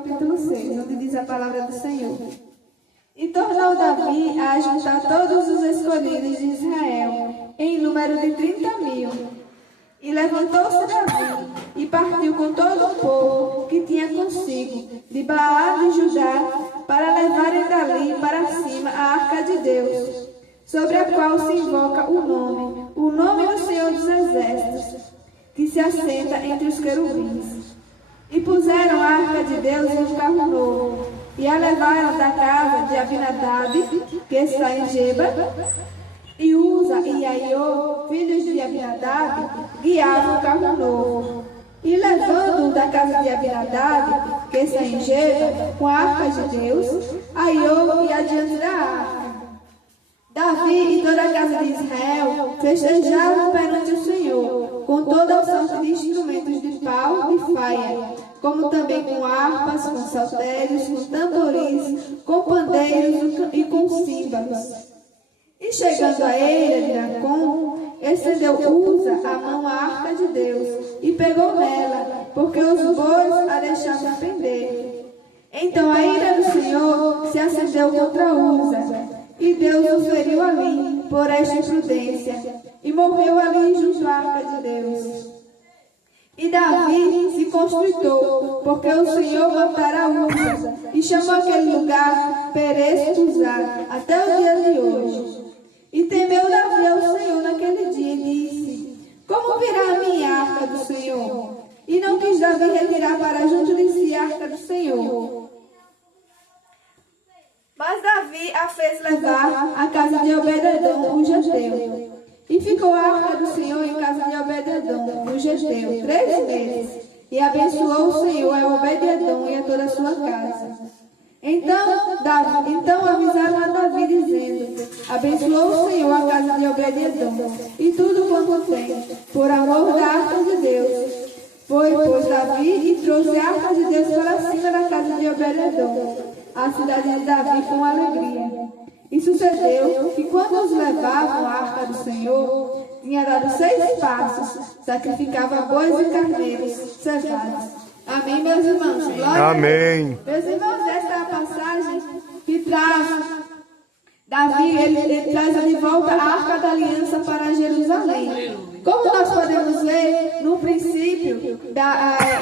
capítulo 6, onde diz a palavra do Senhor. E tornou Davi a ajuntar todos os escolhidos de Israel, em número de 30.000. E levantou-se Davi, e partiu com todo o povo que tinha consigo, de Baal de Judá, para levarem dali para cima a arca de Deus, sobre a qual se invoca o nome do Senhor dos Exércitos, que se assenta entre os querubins. E puseram a arca de Deus em um carro novo, e a levaram da casa de Abinadab, que está em Geba, e Uza e Aiô, filhos de Abinadab, guiavam o carro novo. E levando-o da casa de Abinadab, que está em Geba, com a arca de Deus, Aiô ia adiante da arca. Davi e toda a casa de Israel festejavam perante o Senhor, com toda a sorte de instrumentos de pau e faia, como também com harpas, com saltérios, com tamborins, com pandeiros e com símbolos. E chegando a Eira de Nacon, estendeu Uza a mão à arca de Deus, e pegou nela, porque os bois a deixavam pender. Então a ira do Senhor se acendeu contra Uza, e Deus o feriu ali, por esta imprudência, e morreu ali junto à arca de Deus. E Davi se constritou, porque o Senhor matara Uza, e chamou aquele lugar Perez-Uzá, até o dia de hoje. E temeu Davi ao Senhor naquele dia, e disse: como virá a minha arca do Senhor? E não quis Davi retirar para junto de si a arca do Senhor. Mas Davi a fez levar à casa de Obed-edom, o geteu. E ficou a arca do Senhor em casa de Obed-edom, o geteu, 3 meses. E abençoou o Senhor a Obed-edom e a toda a sua casa. Então avisaram a Davi, dizendo: abençoou o Senhor a casa de Obed-edom e tudo quanto tem, por amor da arca de Deus. Foi, pois, Davi e trouxe a arca de Deus para cima da casa de Obed-edom, a cidade de Davi, com alegria. E sucedeu que, quando os levavam a arca do Senhor, tinha dado 6 passos, sacrificava bois e carneiros cevados. Amém, meus irmãos? Glória Amém. Meus irmãos, esta é a passagem que traz Davi, ele traz de volta a Arca da Aliança para Jerusalém. Como nós podemos ver, no princípio,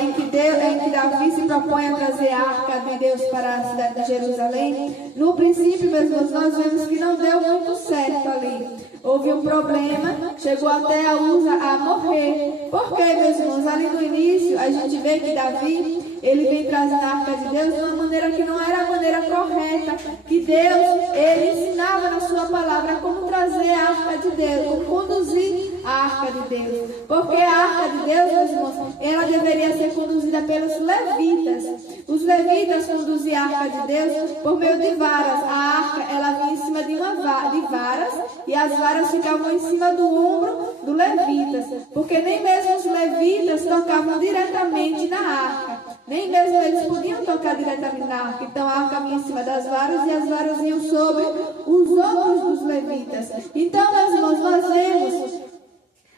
em que Davi se propõe a trazer a Arca de Deus para a cidade de Jerusalém, no princípio, meus irmãos, nós vemos que não deu muito certo ali. Houve um problema, chegou até a Uza a morrer. Por quê, meus irmãos? Ali no início, a gente vê que Davi, ele vem trazendo a arca de Deus de uma maneira que não era a maneira correta, que Deus, ele ensinava na sua palavra como trazer a arca de Deus, como conduzir a arca de Deus. Porque a arca de Deus, meus irmãos, ela deveria ser conduzida pelos levitas. Os levitas conduziam a arca de Deus por meio de varas. A arca, ela vinha em cima de varas, e as varas ficavam em cima do ombro do levitas, porque nem mesmo os levitas tocavam diretamente na arca, nem mesmo eles podiam tocar diretamente na arca. Então a arca vinha em cima das varas, e as varas vinham sobre os ombros dos levitas. Então, meus irmãos, nós vemos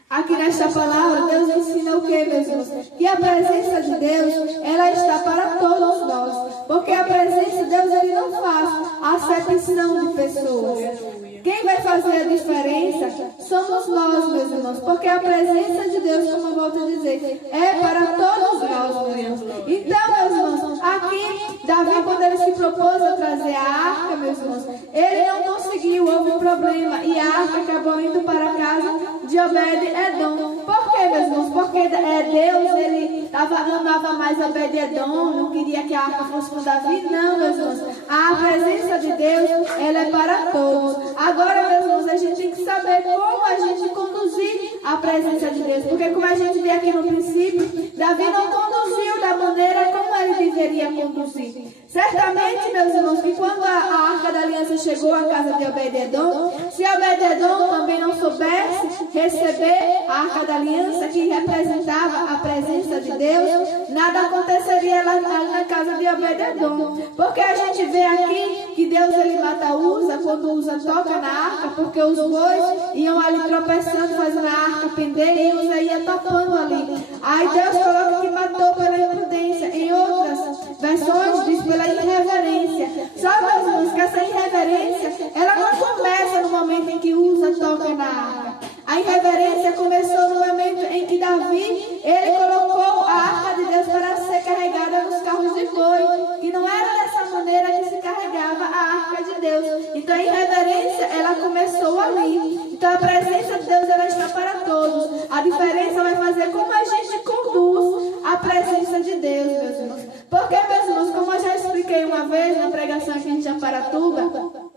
aqui nesta palavra, Deus ensina o que, meus irmãos? Que a presença de Deus, ela está para todos nós. Porque a presença de Deus, ele não faz acepção de pessoas. Quem vai fazer a diferença somos nós, meus irmãos. Porque a presença de Deus, como eu volto a dizer, é para todos nós, meus irmãos. Então, meus irmãos, aqui, Davi, quando ele se propôs a trazer a arca, meus irmãos, ele não conseguiu, houve um problema. E a arca acabou indo para a casa de Obed-edom. Por quê, meus irmãos? Porque Deus, ele amava mais Obed-edom, não queria que a arca fosse com Davi. Não, meus irmãos. A presença de Deus, ela é para todos. Agora, meus irmãos, a gente tem que saber como a gente conduzir a presença de Deus. Porque como a gente vê aqui no princípio, Davi não conduziu da maneira como ele deveria conduzir. Certamente, meus irmãos, que quando a Arca da Aliança chegou à casa de Obed-edom, se Obed-edom também não soubesse receber a Arca da Aliança, que representava a presença de Deus, nada aconteceria lá na casa de Obed-edom. Porque a gente vê aqui que Deus, ele mata Uza quando Uza toca na arca, porque os bois iam ali tropeçando, fazendo a arca pender, e Uza ia topando ali. Aí Deus coloca que matou pela imprudência. Em outras versões pela irreverência. Só, meus irmãos, que essa irreverência, ela não começa no momento em que Uza toca na arca. A irreverência começou no momento em que Davi, ele colocou a arca de Deus para ser carregada nos carros de boi, que não era dessa maneira que se carregava a arca de Deus. Então a irreverência, ela começou ali. Então a presença de Deus, ela está para todos. A diferença vai fazer como a gente conduz a presença de Deus, meus irmãos. Porque, meus irmãos, como eu já expliquei uma vez na pregação aqui em Chaparatuba,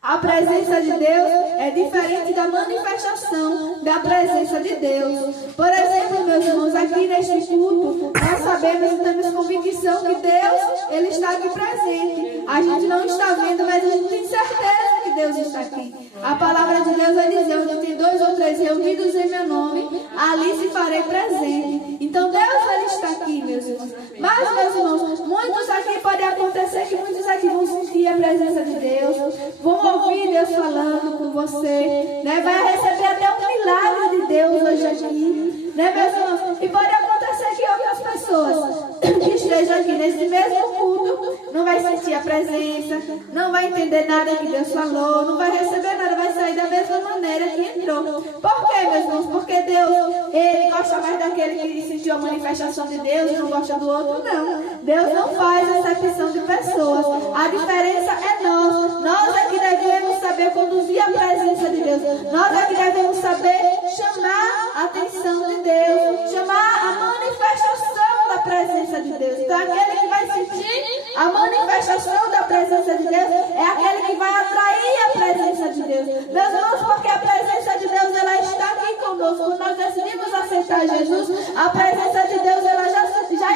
a presença de Deus é diferente da manifestação da presença de Deus. Por exemplo, meus irmãos, aqui neste culto, nós sabemos e temos convicção que Deus, ele está aqui presente. A gente não está vendo, mas a gente tem certeza que Deus está aqui. A palavra de Deus vai dizer, onde tem 2 ou 3 reunidos em meu nome, ali se farei presente. Então Deus, ele está aqui, meus irmãos. Mas, meus irmãos, muitos aqui, pode acontecer que muitos aqui vão sentir a presença de Deus, vão ouvir Deus falando com você, né? Vai receber até um milagre de Deus hoje aqui, né, meus irmãos? E pode acontecer que outras pessoas que estejam aqui nesse mesmo culto não vai sentir a presença, não vai entender nada que Deus falou, não vai receber nada, vai sair da mesma maneira que entrou. Por quê, meus irmãos? Porque Deus, ele gosta mais daquele que sentiu a manifestação de Deus e não gosta do outro, não. Deus não faz acepção de pessoas. A diferença é nós. Nós é que devemos saber conduzir a presença de Deus. Nós é que devemos saber chamar a atenção de Deus, chamar a manifestação da presença de Deus. Então, aquele que vai sentir a manifestação da presença de Deus é aquele que vai atrair a presença de Deus. Meus irmãos, porque a presença de Deus, ela está aqui conosco. Quando nós decidimos aceitar Jesus, a presença de Deus, ela já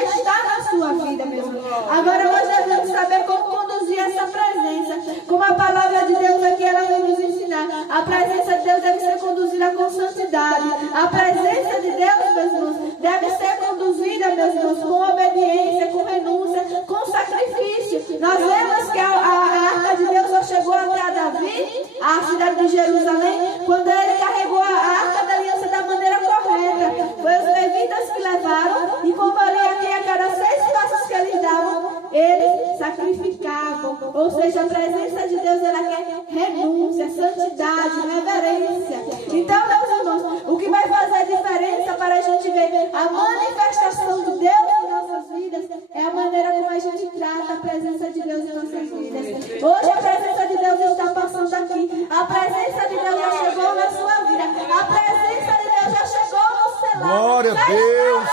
está na sua vida, meu irmão. Agora nós devemos saber como conduzir essa presença. Como a palavra de Deus aqui, ela vai nos ensinar. A presença de Deus deve ser conduzida com santidade. A presença de Deus, meus irmãos, deve ser conduzida, meus irmãos, com obediência, com renúncia, com sacrifício. Nós vemos que a arca de Deus só chegou até Davi, a cidade de Jerusalém, quando ele carregou a arca da aliança da maneira correta. Foi os levitas que levaram, e como ali aqui a cada 6 passos que eles davam, eles sacrificavam. Ou seja, a presença de Deus, ela quer renúncia, santidade, reverência. Então, meus irmãos, o que vai fazer a diferença para a gente ver a manifestação de Deus em nossas vidas é a maneira como a gente trata a presença de Deus em nossas vidas. Hoje a presença de Deus está passando aqui. A presença de Deus já chegou na sua vida. A presença de Deus já chegou no celular. Glória a Deus.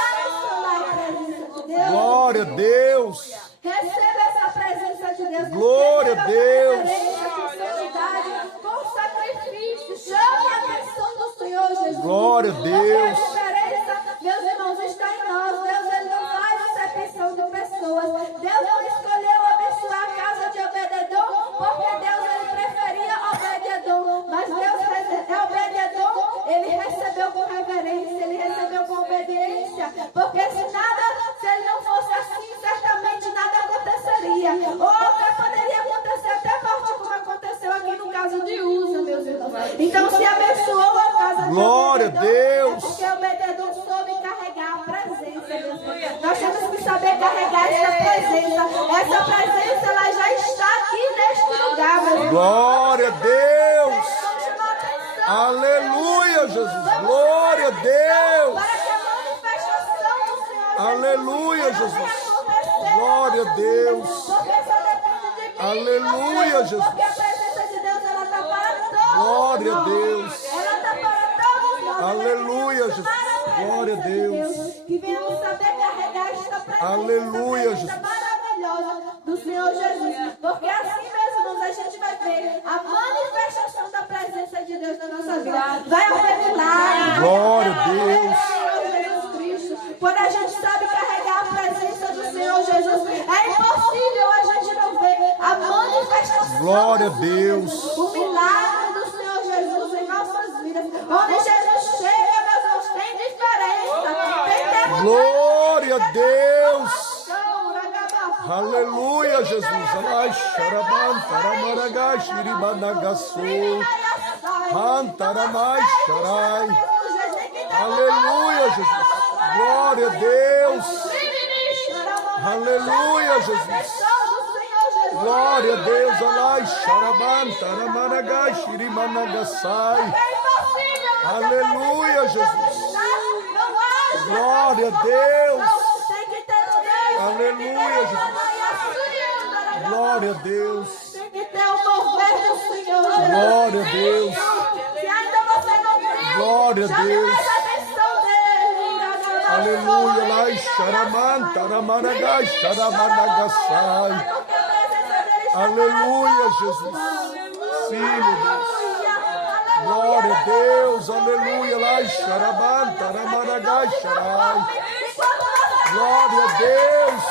Glória a Deus. Receba essa presença de Deus. Glória a Deus. Com sacrifício. Chame a atenção do Senhor Jesus. Glória a Deus. Porque a diferença, meus irmãos, está em nós. Deus, ele não faz acepção de pessoas. Deus não escolheu abençoar a casa de Obed-edom, porque Deus, ele preferia Obed-edom. Mas Deus, Obed-edom, ele recebeu com reverência, ele recebeu com obediência. Porque se ele não fosse assim, certamente nada aconteceria. Ou até poderia acontecer até morte, como aconteceu aqui no caso de Uza, meus irmãos. Então se abençoou a casa de Glória a Deus. É porque Obed-edom soube carregar a presença, meus irmãos. Nós temos que saber carregar essa presença. Essa presença, ela já está aqui neste lugar, meus irmãos. Glória a Deus. Aleluia, Jesus. Glória a Deus. Para que a manifestação do Senhor, Aleluia, Jesus. Glória a Deus. porque só depende de mim. Aleluia, Jesus. Porque a presença de Deus, ela está para todos. Glória a Deus. Ela está para todos nós. Aleluia, Jesus. Glória a Deus. Que venhamos saber carregar esta presença. Aleluia, esta presença maravilhosa do Senhor Jesus. Porque assim, meus irmãos, a gente vai ver a manifestação da presença de Deus na nossa vida. Vai haver milagre. Glória a Deus. Jesus Cristo. Quando a gente sabe carregar a presença do Senhor Jesus, é impossível a gente não ver a manifestação. Glória a Deus. O milagre do Senhor Jesus em nossas vidas. Onde Jesus chega, meus irmãos, tem diferença. Tem tempo. Glória a Deus. Aleluia, Jesus. Alai, xaraban, taramaraga, xiribanagaçu. Antaramai, xarai. Aleluia, Jesus. Glória a Deus. Aleluia, Jesus. Glória a Deus, alai, xaraban, taramanagai, xirimanagaçai. Aleluia, Jesus. Glória a Deus. Aleluia, Jesus. Glória a Deus. Tem que ter o mover do Senhor. Glória a Deus. Se ainda você não viu, Glória a chame Deus. mais a atenção dele. Aleluia, lai, xaraman, taramanagai, xaramanagaçai. Aleluia, Jesus. Sim, meu Deus. Glória a Deus, aleluia, lai, xaraban, taramanagai, xarai. Glória a Deus.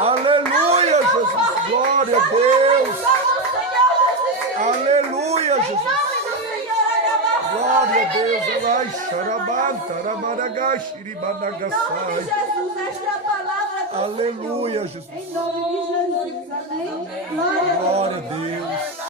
Aleluia, Jesus. Glória a Deus. Aleluia, Jesus. Glória a Deus, alai, xaraban, taramanagai, xirimanagaçai. Jesus, esta é a palavra do Aleluia, Senhor. Jesus. Em nome de Jesus, amém?